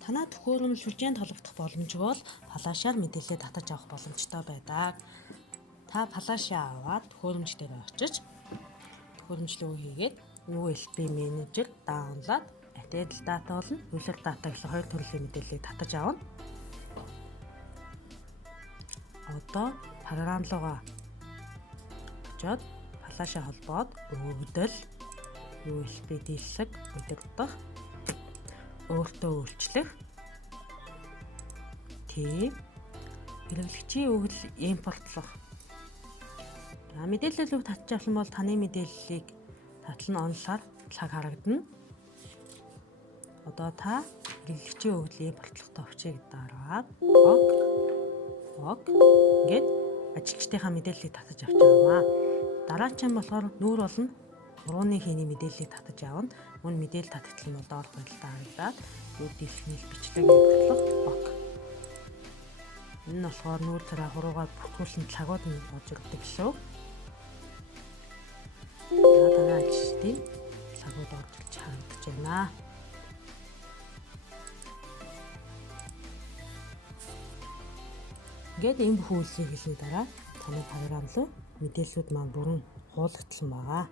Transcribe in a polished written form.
Танаа төхөөрөмж сүлжээнд холбогдох боломж бол флашаар мэдээлэл татаж авах боломжтой байдаг. Та флашаа аваад төхөөрөмж дээр очиж төхөөрөмжлөө хийгээд USB менежер даунлоод attended data болон user data гэсэн хоёр төрлийн мэдээллийг татаж авна. Одоо програм руугаа очоод флашаа холбоод өгдөл USB дийлэг удирдах өөртөө үйлчлэх тийм хэрэглэгчийн өгдөл импортлох мэдээллийг татж авсан бол таны мэдээллийг татлан онлоор лаг харагдана. Одоо та хэрэглэгчийн өгдөл импортлох товчийг дараад ингээд ажилчдынхаа мэдээллийг татаж авч авнаа. Дараачийн болохоор нүүр болно урууны хийний мэдээллийг татаж авна. Мөн мэдээлэл татагдлан бол доорх байдалтай харагдаад нүүр дийлхний бичлэг импортлох Энэ нь болохоор нүүр царай хуруугаар бүртгүүлсэн цагууд нь бож ирдэг шүү. Дараа ажилтны цагууд орж ирж харагдаж байна. Ингээд энэ бүх үйлсийг хийсний дараа таны програм руу мэдээллүүд маань бүрэн хуулагдсан байгаа.